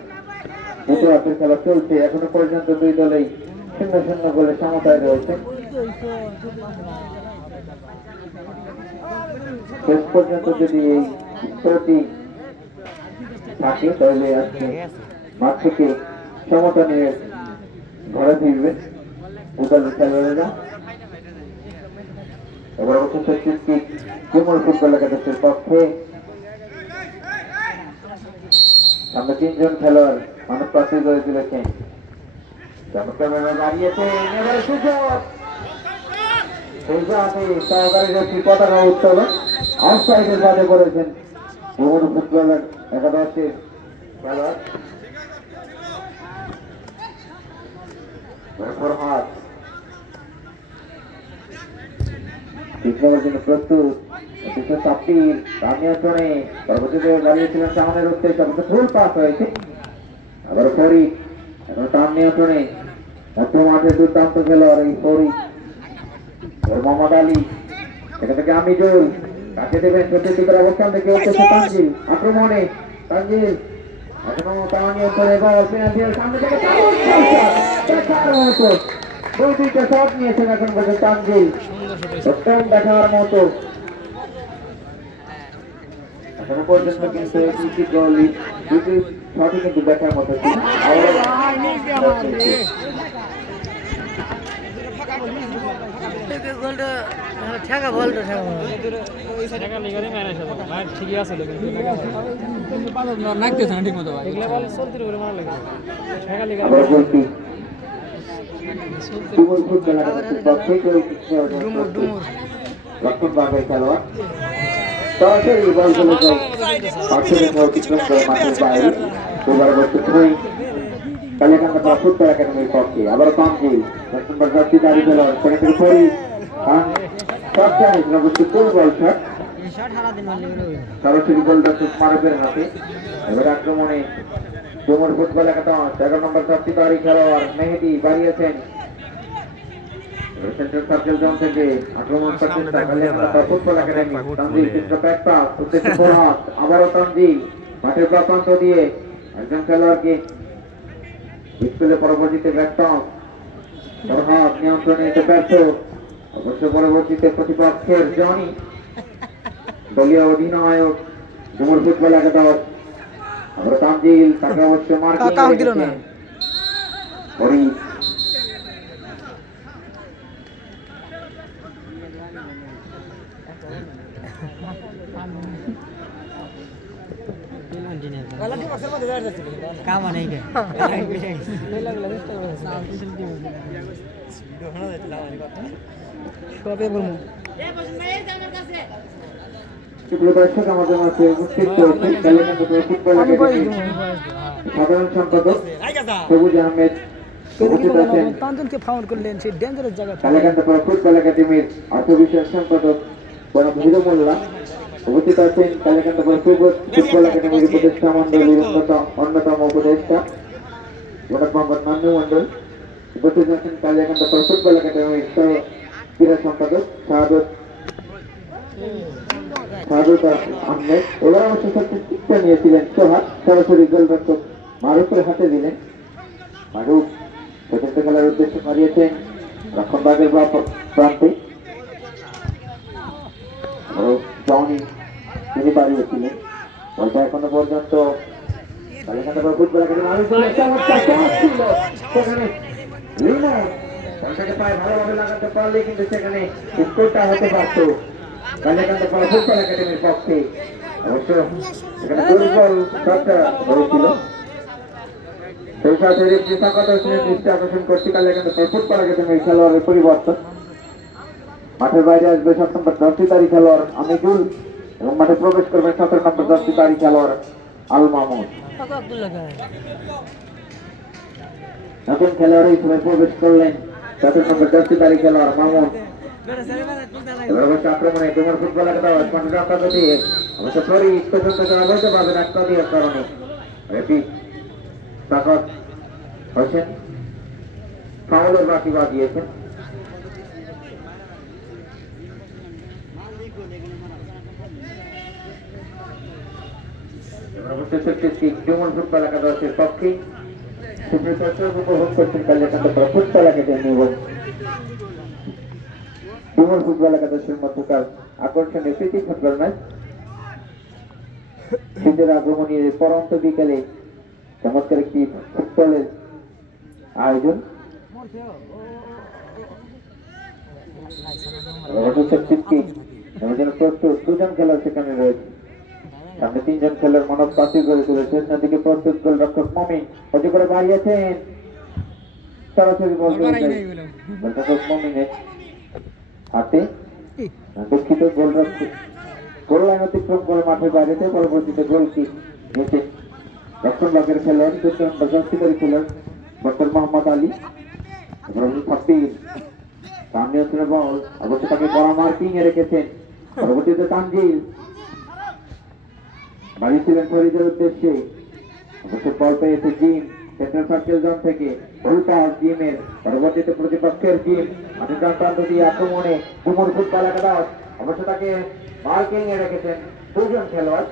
দুটো হাতের খেলা চলছে এখনো পর্যন্ত দুই দলেই 0-0 গোলে সমতায় রয়েছে। শেষ পর্যন্ত যদি এই স্কোরটি থাকে তাহলে আজকে মাঠ থেকে সমতা নিয়ে ঘরে ফিরবে উদালের খেলোয়াড়েরা। এবার অবশ্য কুমোর ফুটবল একাদশের পক্ষে সামনে 3 জন খেলোয়াড় মানব প্রার্থী করে তুলেছেন। চমৎকারভাবে দাঁড়িয়েছে এবারে সুযোগ সেই সাথে সহকারী রেফারি পতাকা উত্তোলন অফসাইডের বাদে করেছেন কুমোর ফুটবল একাদশের খেলোয়াড় ফরহাদ। জন্য প্রস্তুত চাপির তার নিয়ন্ত্রণে পরবর্তীতে দাঁড়িয়েছিলেন সামনের উদ্দেশ্যে ফুল পাস হয়েছে। আবার ফরিদ এখন তার নিয়ন্ত্রণে মধ্য মাঠের দুর্দান্ত খেলোয়াড় এই ফরিদ মোহাম্মদ আলী সেখান থেকে আমিজুল কাছে দেবেন চতুর্দিকের অবস্থান থেকে উঠেছে তানজিল আক্রমণে তানজিল এখনো তার নিয়ন্ত্রণে বল পেনাল্টির সামনে থেকে দেখার মতো দুই দুইটা শট নিয়েছেন এখন পর্যন্ত তানজিল অত্যন্ত দেখার মতো এখনো পর্যন্ত কিন্তু দুটি গোলই দুটি শটই কিন্তু দেখার মতো ছিল। খেলোয়াড় সরাসরি বল চলে যায় পার্শ্বরেখা অতিক্রম করে মাঠের বাইরে। দুবার বছর কালিয়াকান্দা ফুটবল একাডেমির পক্ষে আবার তানজিল 10 নম্বর জার্সি দাঁড়িয়ে খেলোয়াড় সেখান থেকে ফরিদ শট চালিয়েছেন অবশ্যই গোল বল শট সরাসরি গোলরক্ষক মারুফের হাতে। এবার আক্রমণে কুমোর ফুটবল একাদশ 11 নম্বর জার্সি দাঁড়িয়ে খেলোয়াড় মেহেদী বাড়িয়েছেন সেন্ট্রাল সার্কেল জোন থেকে আক্রমণ প্রচেষ্টা কালিয়াকান্দা ফুটবল একাডেমি। তানজিল চিত্র ব্যাক পাস উদ্দেশ্য ফরহাদ আবারও তানজিল মাঠের প্রান্ত দিয়ে একজন খেলোয়াড়কে স্কুলে পরবর্তীতে ব্যর্থ ফরহাদ নিয়ন্ত্রণে এতে ব্যর্থ অবশ্য পরবর্তীতে প্রতিপক্ষের জনি দলীয় অধিনায়ক কুমোর ফুটবল একাদশ আবার তানজিল তাকে অবশ্য মার্কিং ফরিদ দর্শক আমাদের মাঝে উপস্থিত হয়েছে কালিয়াকান্দা ফুটবল একাডেমির সাধারণ সম্পাদক সবুজ আহমেদ উপস্থিত আছেন কালিয়াকান্দা ফুটবল একাডেমির অর্থ বিষয়ক সম্পাদক বনাম হিরো মোল্লা উপস্থিত আছেন কালিয়াকান্দা ফুটবল একাডেমির উপদেষ্টা মন্ডলীর অন্যতম উপদেষ্টা বনাম মোহাম্মদ নান্নু মন্ডল উপস্থিত আছেন কালিয়াকান্দা ফুটবল একাডেমির ক্রীড়া সম্পাদক শাহাদত আহমেদ। এবার অবশ্য শিক্ষা নিয়েছিলেন সোহাগ সরাসরি গোলরক্ষক মারুফের হাতে দিলেন। মারুফ প্রচেষ্টা খেলার উদ্দেশ্যে মারিয়েছেন রক্ষণভাগের প্রান্তে তিনি বাড়িয়েছিলেন বলটা এখনো পর্যন্ত কালিয়াকান্দা ফুটবল একাডেমি সেখানে বলটাকে পায়ে ভালোভাবে লাগাতে পারলে কিন্তু সেখানে স্কোরটা হতে পারত কালিয়াকান্দা ফুটবল একাডেমির পক্ষে। অবশ্য এখানে দুর্বল শটটা হয়েছিল সেই সাথে রেফারি সাকাত হোসেনের দৃষ্টি আকর্ষণ করছে কালিয়াকান্দা ফুটবল একাডেমির খেলোয়াড়ের পরিবর্তন। মাঠের বাইরে আসবে 7 নম্বর জার্সিধারী খেলোয়াড় আমিজুল এবং মাঠে প্রবেশ করবে 17 নম্বর জার্সিধারী খেলোয়াড় আল মামুন। নতুন খেলোয়াড় হিসেবে প্রবেশ করলেন 17 নম্বর জার্সিধারী খেলোয়াড় মামুন। এবার অবশ্য আক্রমণে কুমোর ফুটবল একাদশ মাঠের আক্রান্ত দিয়ে অবশ্য ফরিদ পর্যন্ত তারা বলতে পারবেন আক্রান্তের কারণে রেফারি সাকাত হোসেন ফাউলের বাকি বাজিয়েছেন। অবশ্য কুমোর ফুটবল একাদশের পক্ষে সুপ্রিয় দর্শক উপভোগ করছেন কালিয়াকান্দা ফুটবল একাডেমি এবং ডুমুর ফুটবল একাদশের মধ্যকার আকর্ষণীয় প্রীতি ফুটবল ম্যাচ। শীতের আগমনের পরন্ত বিকালে চমৎকার একটি ফুটবলের আয়োজন। প্রস্তুত দুজন খেলোয়াড় সেখানে রয়েছে, সামনে তিনজন খেলোয়াড় মানব পাশে গড়ে তুলেছেন। নদীকে প্রস্তুত গোলরক্ষক মমিন হতে করে বাড়িয়েছেন, সরাসরি বল গোলরক্ষক মমিনের হাতে। দুঃখিত, গোলরক্ষক গোল লাইন অতিক্রম করে মাঠের বাইরেতে পরবর্তীতে গোলটি নিয়েছেন দক্ষিণ ভাগের খেলোয়াড় 2 নম্বর জার্সিধারী খেলোয়াড় ডক্টর মোহাম্মদ আলী। সামনে হচ্ছে বল, অবশ্য তাকে কড়া মার্কিং এ রেখেছেন। পরবর্তীতে তানজিল বাড়িয়েছিলেন ফরিদের উদ্দেশ্যে, অবশ্য বল পেয়েছে জিম সেন্ট্রাল সার্কেল জোন থেকে। ভুল পাস জিমের, পরবর্তীতে প্রতিপক্ষের জিম মাঠের ডান প্রান্ত দিয়ে আক্রমণে ডুমুর ফুটবল একাদশ, অবশ্য তাকে মার্কিং এ রেখেছেন দুজন খেলোয়াড়,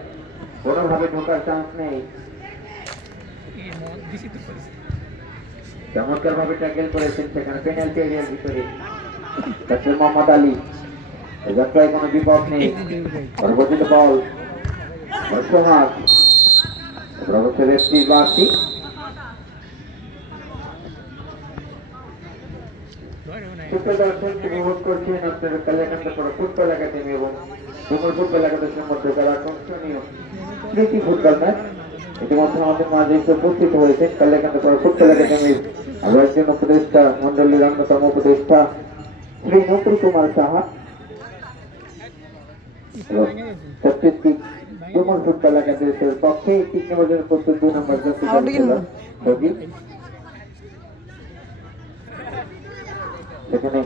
কোনোভাবে ঢোকার চান্স নেই। চমৎকার ভাবে ট্যাকেল করেছেন সেখানে পেনাল্টি এরিয়ার ভিতরে ডক্টর মোহাম্মদ আলী। যাত্রায় কোনো বিপদ নেই। পরবর্তীতে বল রেফারির বাড়তি উপভোগ করছেন আপনারা কালিয়াকান্দা ফুটবল একাডেমি এবং ডুমুর ফুটবল একাদশের মধ্যকার আকর্ষণীয় প্রীতি ফুটবল ম্যাচ। ইতিমধ্যে আমাদের মাঝে উপস্থিত হয়েছেন কালিয়াকান্দা ফুটবল একাডেমির আরো একজন উপদেষ্টা মন্ডলীর অন্যতম উপদেষ্টা শ্রী নকুল কুমার সাহা। ডুমুর ফুটবল একাডেমির পক্ষে 3 নম্বরের প্রস্তুত 2 নম্বর সেখানে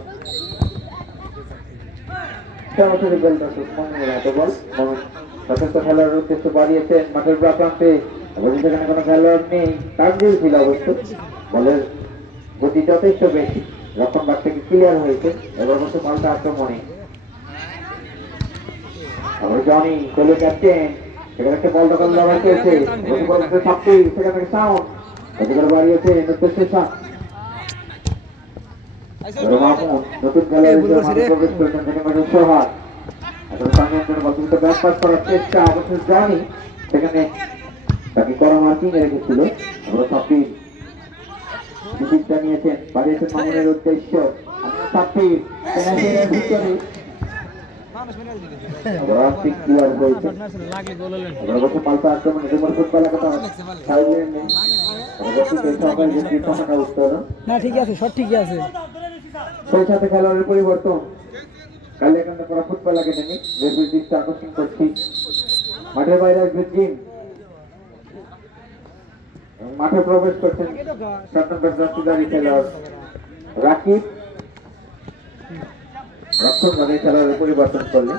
সরাসরি গোলরক্ষক মমিনের হাতে বল। মমিন সতর্ক খেলোয়াড়ের উদ্দেশ্যে বাড়িয়েছেন মাঠের প্রান্তে, অবশ্য সেখানে কোনো খেলোয়াড় নেই। তানজিল ছিল অবশ্য, বলের গতি যথেষ্ট বেশি, রক্ষণ ভাগ থেকে ক্লিয়ার হয়েছে। এবার অবশ্য পাল্টা আক্রমণে আবার জনি কোলে ক্যাপ্টেন, সেখানে একটা বল দখল লড়াই চলছে। সেখান থেকে সাউন্ড অধিকার বাড়িয়েছে উদ্দেশ্যে নতুন খেলোয়াড় প্রবেশ করেছেন সোহাগ। এখন সামনে ব্যাক পাস করার চেষ্টা, অবশ্য জনি সেখানে তাকে কড়া মার্কিং রেখেছিল। আমরা সাব্বির জানিয়েছেন বাড়িয়েছেন মামুনের উদ্দেশ্য। সাব্বির ভিতরে পাল্টা আক্রমণে ডুমুর ফুটবল একাদশ না ঠিক আছে, সব ঠিকই আছে। সেই সাথে খেলোয়াড়ের পরিবর্তন কালিয়াকান্দা ফুটবল একাডেমি রেফারির দৃষ্টি আকর্ষণ করছি। মাঠের বাইরে আসবে জিম, মাঠে প্রবেশ করছেন 7 নম্বর জার্সিধারী খেলোয়াড় রাকিব। রক্ষণ ভাগে খেলোয়াড়ের পরিবর্তন করলেন।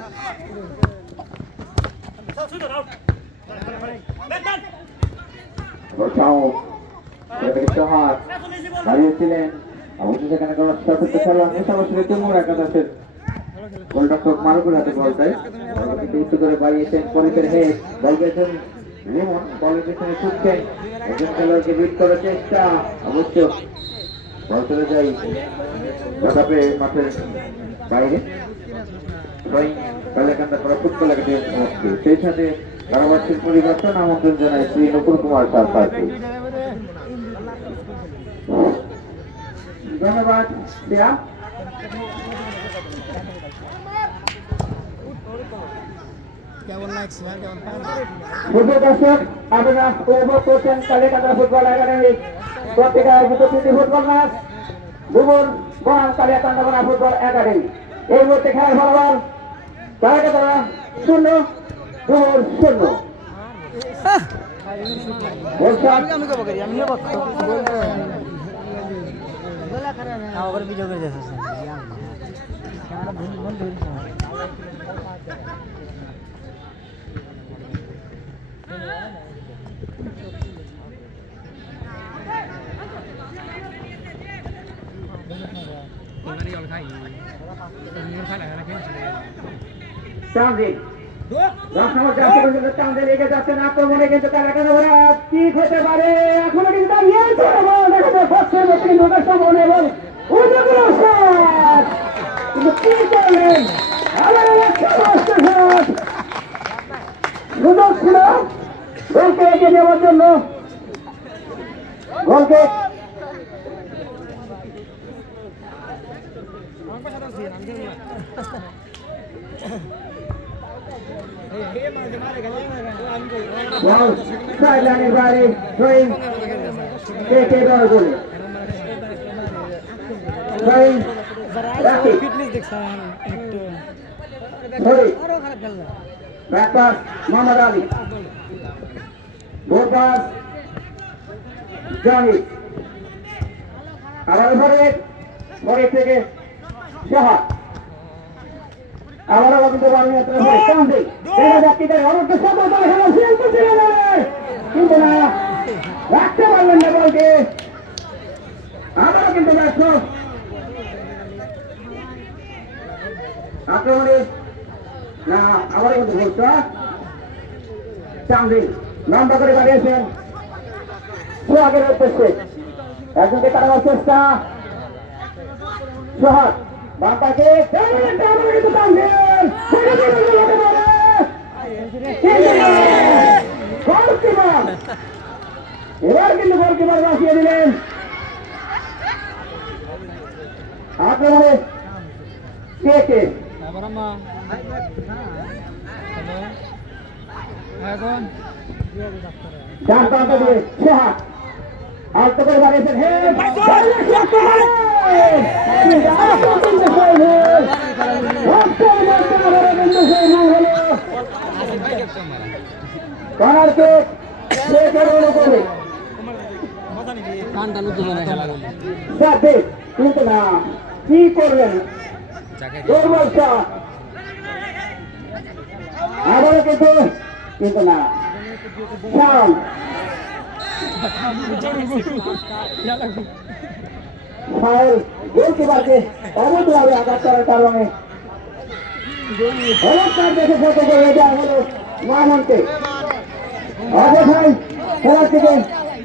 হারিয়েছিলেন, অবশ্য সেখানে কোনো সতর্ক খেলোয়াড় নেই। সরাসরি ডুমুর একাদশের গোলরক্ষক মারুফের হাতে বলটাই উঁচু করে বাড়িয়েছেন। পরিতের হেড বল পেয়েছেন রিমন, বলের পেছনে ছুটছেন, একজন খেলোয়াড়কে বিট করার চেষ্টা, অবশ্য বল চলে যায় ঘটাবে মাঠের বাইরে। কালিয়াকান্দা ফুটবল একাডেমি সেই সাথে ধারাভাষ্যের পরিবর্তন আমন্ত্রণ জানায় শ্রী নকুল কুমার সাহাকে। ধন্যবাদ। দর্শক আপনারা উপভোগ করছেন কালিয়াকান্দা ফুটবল একাডেমি প্রত্যেক আয়োজিত ফুটবল ম্যাচ ডুমুর বনাম কালিয়াকান্দা ফুটবল একাডেমি। এই মুহূর্তে খেলার ফলাফল কালিয়াকান্দা 0 ডুমুর 0। তানজিল চাঁদে লেগে যাচ্ছেন আক্রমণে, কিন্তু কি হতে পারে এখনো কিন্তু কিন্তু কি করলেন সুযোগ ছিল গোলকে এগিয়ে দেওয়ার জন্য, গোলকে সাইডলাইনের বাইরে থ্রোয়িং কে বড় গোল থ্রোয়িং রাখি ফিটনেস দেখছেন একটু ধরে আরো খারাপ খেলনা ব্যাপার মোহাম্মদ আলী গোপাস জানি আবার ঘরে থেকে সাহা আবারও কিন্তু কিন্তু না রাখতে পারলেন না বলকে, আবারও কিন্তু ব্যর্থ আক্রমণে না, আবারও কিন্তু ভুলটা চান্দি লম্বা করে বাড়িয়েছেন সোহাগের উদ্দেশ্যে, একজনকে তাড়াবার চেষ্টা সোহাগ বাঁকাকে কিন্তু টানছেন এবার কিন্তু গোলকিপার বাঁচিয়ে দিলেন আক্রমণে কে এখন ডান প্রান্ত দিয়ে সোহাগ আলতো করে বাড়িয়েছেন কিন্তু না কি করলেন দুর্বল শট, আবারও কিন্তু না সাউন্ড ফাউল, গোলকিপারকে অবৈধভাবে আঘাত করার কারণে হলুদ কার্ড দেখে ফটো করে দেওয়া হলো মামনকে, অবস্থায় খেলার থেকে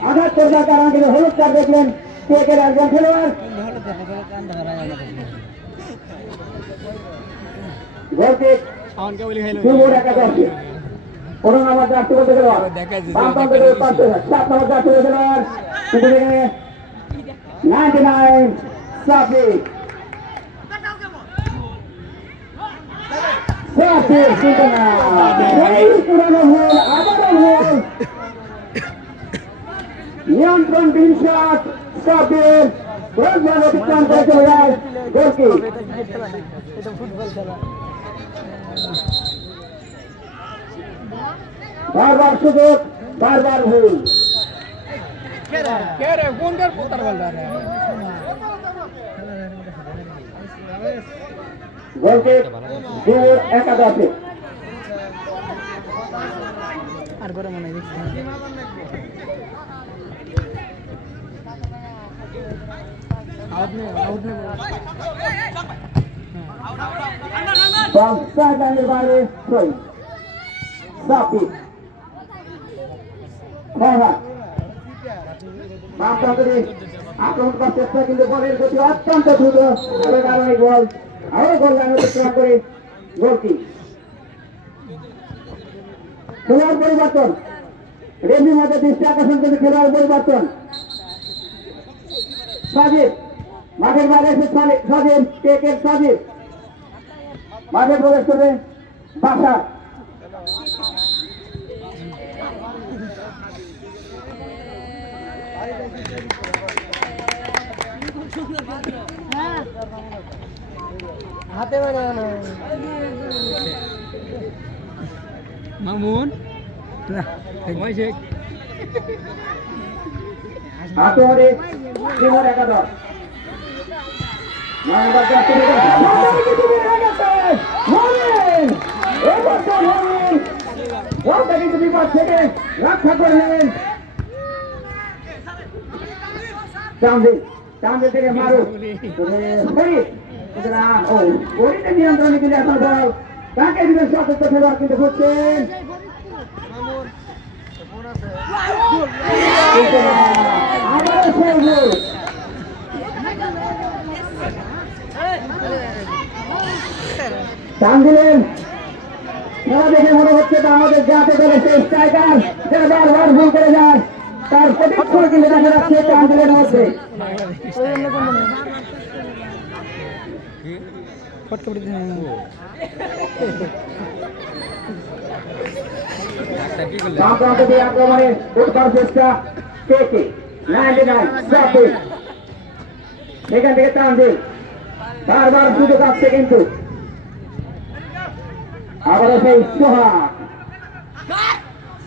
আঘাত করবার কারণে কিন্তু হলুদ কার্ড দেখলেন কেকের একজন খেলোয়াড়, গোলকিক দুপুর 11-10 15 নম্বর জার্সি বলতে খেলোয়াড়, বাম প্রান্ত থেকে 7 নম্বর জার্সি বলতে খেলোয়াড়, কিন্তু এখানে 99 সাফি কিন্তু না সেই পুরানো ভুল, আবারও ভুল, নিয়ন্ত্রণহীন শট সাফির গোলমান অতিক্রম করে চলে যায় গোলকিক, এটা ফুটবল খেলা বারবার সুযোগ বারবার ভুল, কে রে কোনটার পোতার বল রে গোলকিক দুপুর 11-10 আর করে মনে দেখছি আউট নেই সাইডলাইনের বাইরে থ্রোয়িং সাফি আক্রমণ করার চেষ্টা, কিন্তু বলের গতি অত্যন্ত দ্রুত, কারণে গোল, আরো গোল লাইন অতিক্রম করে গোলকি, খেলোয়াড় পরিবর্তন, রেফারির মধ্যে দৃষ্টি আকর্ষণ করে খেলোয়াড় পরিবর্তন, সাজিদ মাঠের বাইরে এসে সাজিদ কেকের সাজিদ মাঠে প্রবেশ করে বাসা হাতে বেড়ে মামুন হাতে ধরে জীবন একাদশ কিন্তু বিপদ থেকে রক্ষা করলেন চাঁদে থেকে মারুক নিয়ন্ত্রণে কিন্তু এখন বল তাকে দিলেন সতর্ক খেলোয়াড় কিন্তু হচ্ছেন আবারও সেই গোল। টান দিলেন, খেলা দেখে মনে হচ্ছে আমাদের জাতীয় দলের সেই স্ট্রাইকার যারা বারবার ভুল করে যায় তার প্রতিক্ষণ কিন্তু দেখা যাচ্ছে টান দিলেন মধ্যে। বাম প্রান্ত দিয়ে আক্রমণে উঠবার চেষ্টা কে 99 সেখান থেকে টান দিন, বারবার সুযোগ আসছে কিন্তু আবারও সেই সোহাগ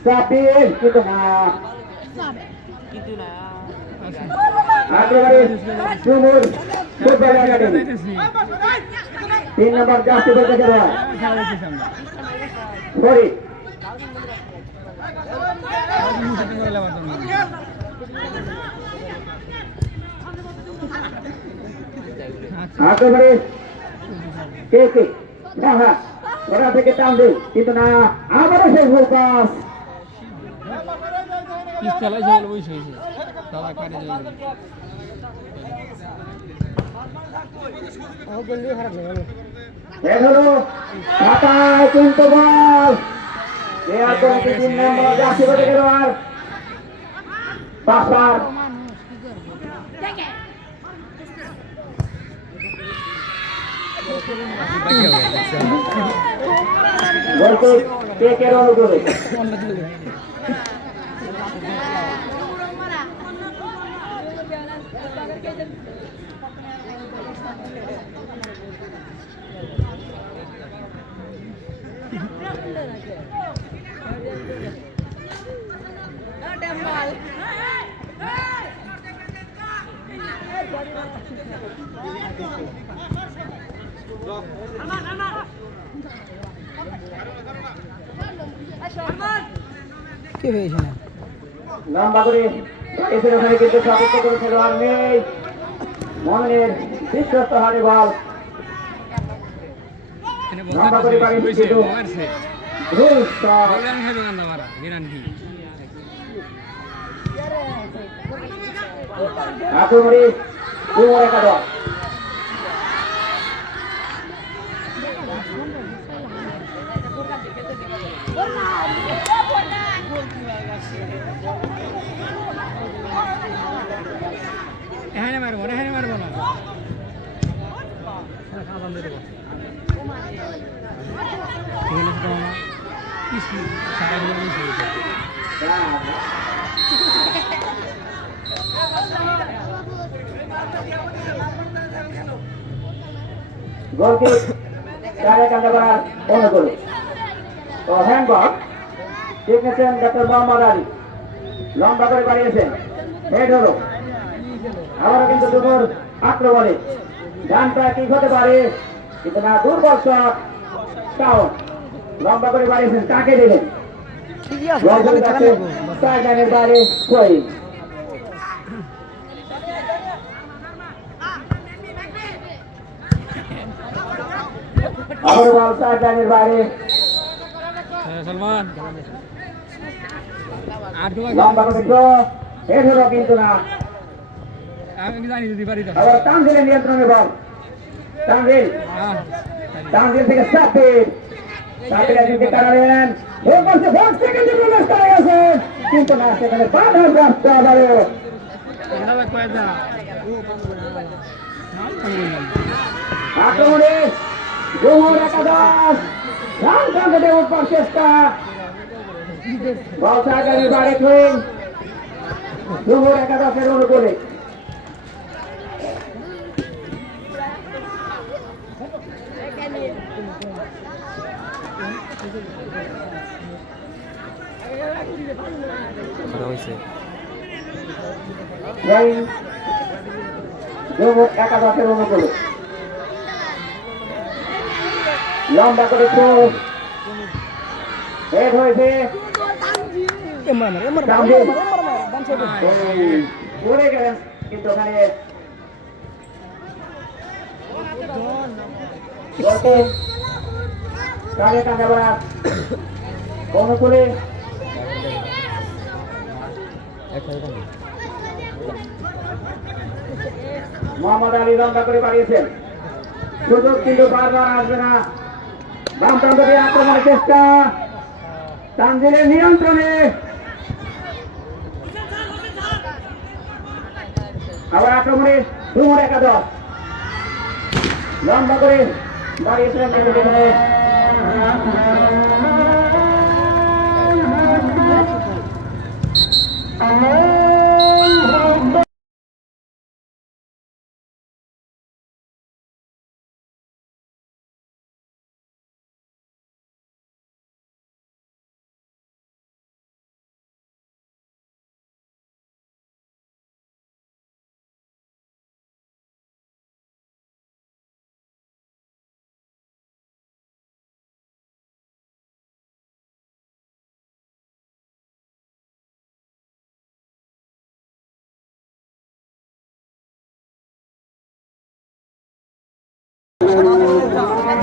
সাপির কিন্তু না একেবারে সুমুর ফুটবল একাডেমি 3 নম্বর জাতীয় দল থেকে সরি একেবারে কে হ্যাঁ ওরা থেকে টান দিন কিন্তু না আবারও সেই ভুল পাস কিন্তু বল দেওয়ার পরে 3 নম্বর জাতীয় দল থেকে পাসার বলতে কে অনুকূলে কি হয়েছে না লম্বা করে এসে ওখানে কিন্তু সতর্ক করে খেলোয়াড় নেই মনের বিশ্বস্ত হারে বল লম্বা করে বাড়ি কিন্তু ভুল শট আক্রমণে কুমোর একাদশ এখানে মারবো না গোলকিক চারে কান্দা করার অনুকূল ও হ্যান্ডবল দেখেছেন ডক্টর মোহাম্মদ আলী লম্বা করে বাড়িয়েছেন হেড হলো আবারও কিন্তু দুপুর আক্রমণে ডানটা ঠিক হতে পারে কিন্তু না দুর্বল শট টাউন লম্বা করে বাড়িয়েছেন কাকে দিলেন লাইনের বাইরে সই আবার বল লাইনের বাইরে সলমান লম্বা করে ড্র হেড হলো কিন্তু না আমি জানি যদি পারি আবার তানজিলের নিয়ন্ত্রণে বল তানজিল থেকে সাপির একদিকে টানালেন ও পাশে 5 সেকেন্ডে প্রবেশ করে গেছে কিন্তু না সেখানে বাধার রাস্তা আবারও আক্রমণে গোমর একাদশ রান টানতে উঠবার চেষ্টা বল সাগরের বাড়ি টুইন গোমর একাদশের অনুকূলে একাদশের অনুকূলে লম্বা করে হেড হয়েছে পড়ে গেলেন কিন্তু ওখানে কালেকান্দাবাড়া অনুকূলে মোহাম্মদ আলী লম্বা করে বাড়িয়েছেন, সুযোগ কিন্তু বারবার আসবে না। বাম প্রান্ত দিয়ে আক্রমণের চেষ্টা, তানজিলের নিয়ন্ত্রণে আবার আক্রমণে ডুমুর একাদশ লম্বা করে বাড়িয়েছিলেন।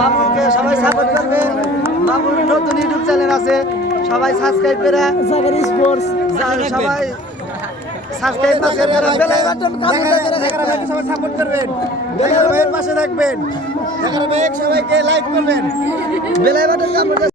বাবুকে সবাই সাপোর্ট করবেন। বাবুর নতুন ইউটিউব চ্যানেল আছে, সবাই সাবস্ক্রাইব করে সবাই সাবস্ক্রাইব করে বেল বাটন সবাই সাপোর্ট করবেন, বেল ভাইয়ের পাশে থাকবেন, সবাইকে লাইক করবেন, বেল বাটন